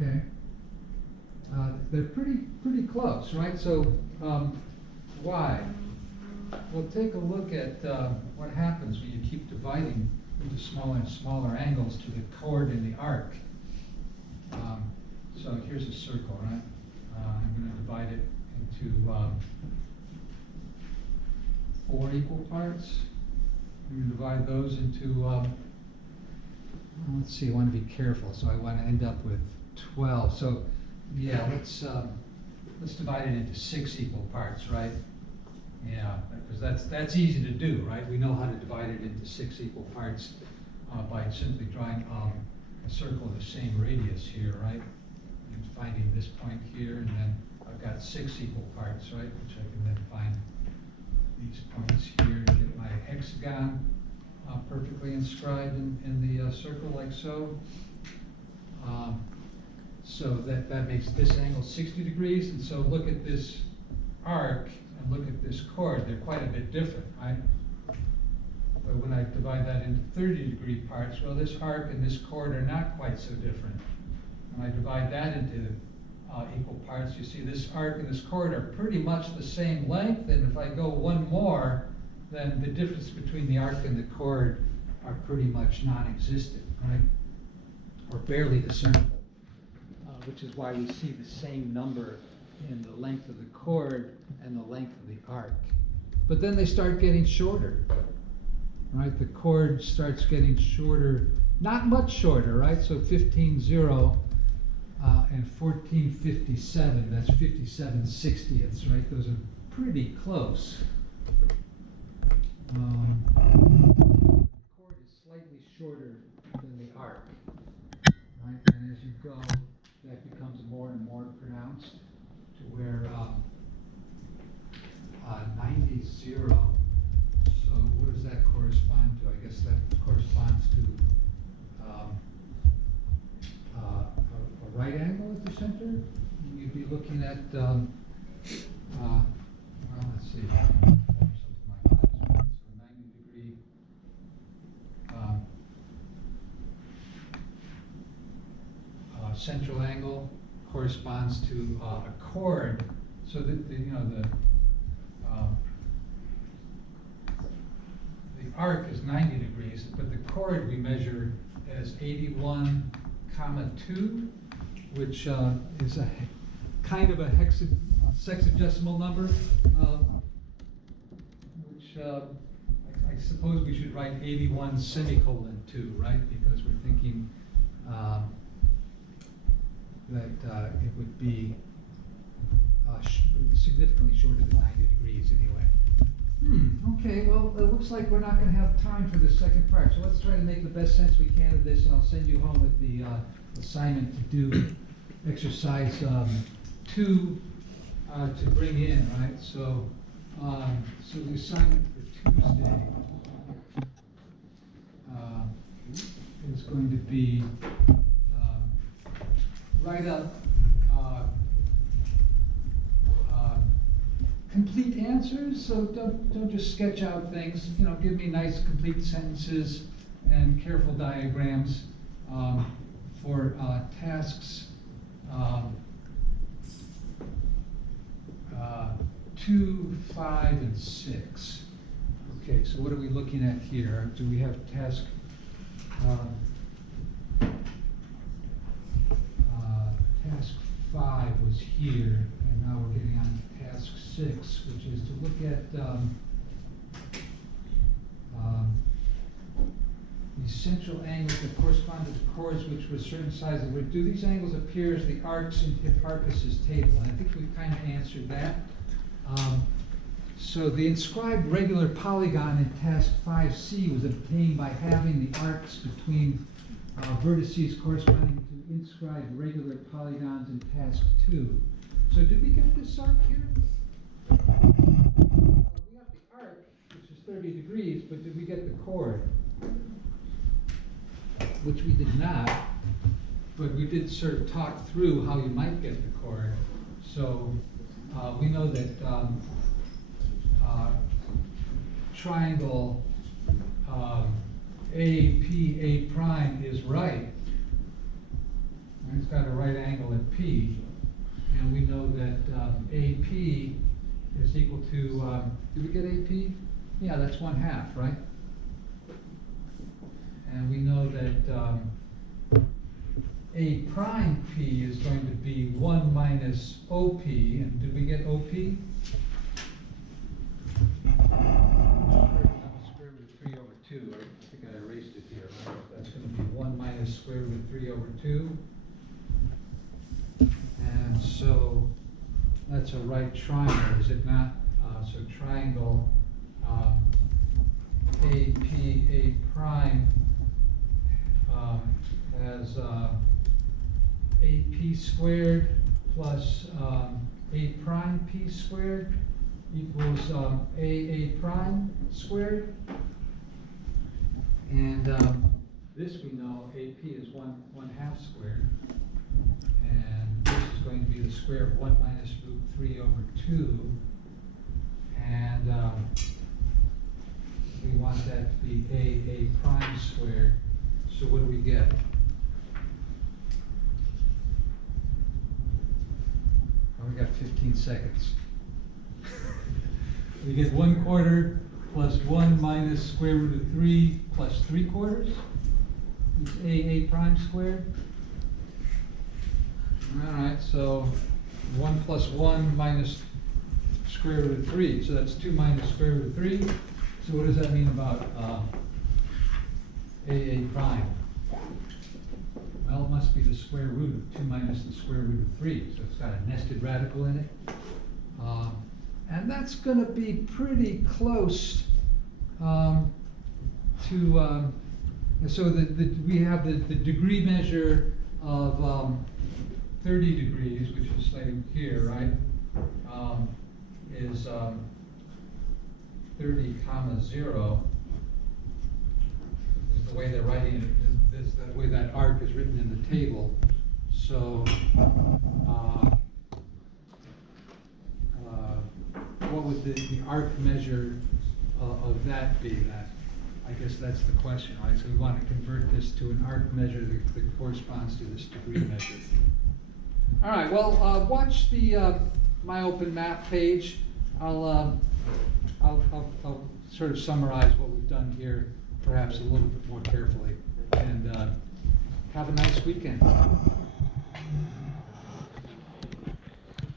Okay. They're pretty close, right? So why? Well, take a look at what happens when you keep dividing into smaller and smaller angles to the chord and the arc. So here's a circle, right? I'm going to divide it into 4 equal parts. I'm going to divide those into, let's see, I want to be careful, so I want to end up with 12. So yeah, let's divide it into 6 equal parts, right? Yeah, because that's easy to do, right? We know how to divide it into 6 equal parts by simply drawing a circle of the same radius here, right? And finding this point here, and then I've got 6 equal parts, right? Which I can then find these points here and get my hexagon perfectly inscribed in the circle like so. So that makes this angle 60 degrees, and so look at this arc and look at this chord. They're quite a bit different, right? But when I divide that into 30-degree parts, well, this arc and this chord are not quite so different. When I divide that into equal parts, you see this arc and this chord are pretty much the same length, and if I go one more, then the difference between the arc and the chord are pretty much non-existent, right? Or barely discernible, which is why we see the same number in the length of the chord and the length of the arc. But then they start getting shorter, right? The chord starts getting shorter, not much shorter, right? So 15/0 and 14/57, that's 57/60ths, right? Those are pretty close. The chord is slightly shorter than the arc, right? And as you go, that becomes more and more pronounced to where 90/0. So what does that correspond to? I guess that corresponds to a right angle at the center. You'd be looking at, well, let's see, something like that. So 90-degree. Central angle corresponds to a chord, so that the arc is 90 degrees, but the chord we measure as 81,2, which is a kind of a sexagesimal number, which I suppose we should write 81:2, right? Because we're thinking that it would be significantly shorter than 90 degrees anyway. Okay, well, it looks like we're not going to have time for the second part, so let's try to make the best sense we can of this, and I'll send you home with the assignment to do exercise 2 to bring in, right? So, so the assignment for Tuesday is going to be write up complete answers, so don't just sketch out things. You know, give me nice complete sentences and careful diagrams for tasks 2, 5, and 6. Okay, so what are we looking at here? Do we have task task 5 was here, and now we're getting on to task 6, which is to look at the central angles that correspond to the chords which were a certain size. Do these angles appear as the arcs in Hipparchus's table? And I think we've kind of answered that. So the inscribed regular polygon in task 5C was obtained by having the arcs between vertices corresponding to inscribed regular polygons in task 2. So did we get this arc here? We got the arc, which is 30 degrees, but did we get the chord? Which we did not, but we did sort of talk through how you might get the chord. So we know that triangle APA prime is right. Right, got a right angle at P, and we know that AP is equal to, did we get AP? Yeah, that's 1/2, right? And we know that A prime P is going to be 1 minus OP, and did we get OP? Square root of 3 over 2, I think I erased it here, right? That's going to be 1 minus square root of 3 over 2. And so that's a right triangle, is it not? So triangle AP, A prime has AP squared plus A prime P squared equals A prime squared. And this we know AP is 1/2 squared. And this is going to be the square of 1 minus root 3 over 2. And we want that to be A prime squared. So what do we get? Oh, we got 15 seconds. We get 1/4 plus 1 minus square root of 3 plus 3/4 is A prime squared. All right, so 1 plus 1 minus square root of 3. So that's 2 minus square root of 3. So what does that mean about A prime? Well, it must be the square root of 2 minus the square root of 3. So it's got a nested radical in it. And that's going to be pretty close to, so we have the degree measure of 30 degrees, which is say here, right, is 30, 0 is the way they're writing it, is the way that arc is written in the table. So what would the arc measure of that be? I guess that's the question, right? So we want to convert this to an arc measure that corresponds to this degree measure. All right, well, watch the MyOpenMath page. I'll sort of summarize what we've done here, perhaps a little bit more carefully. And have a nice weekend.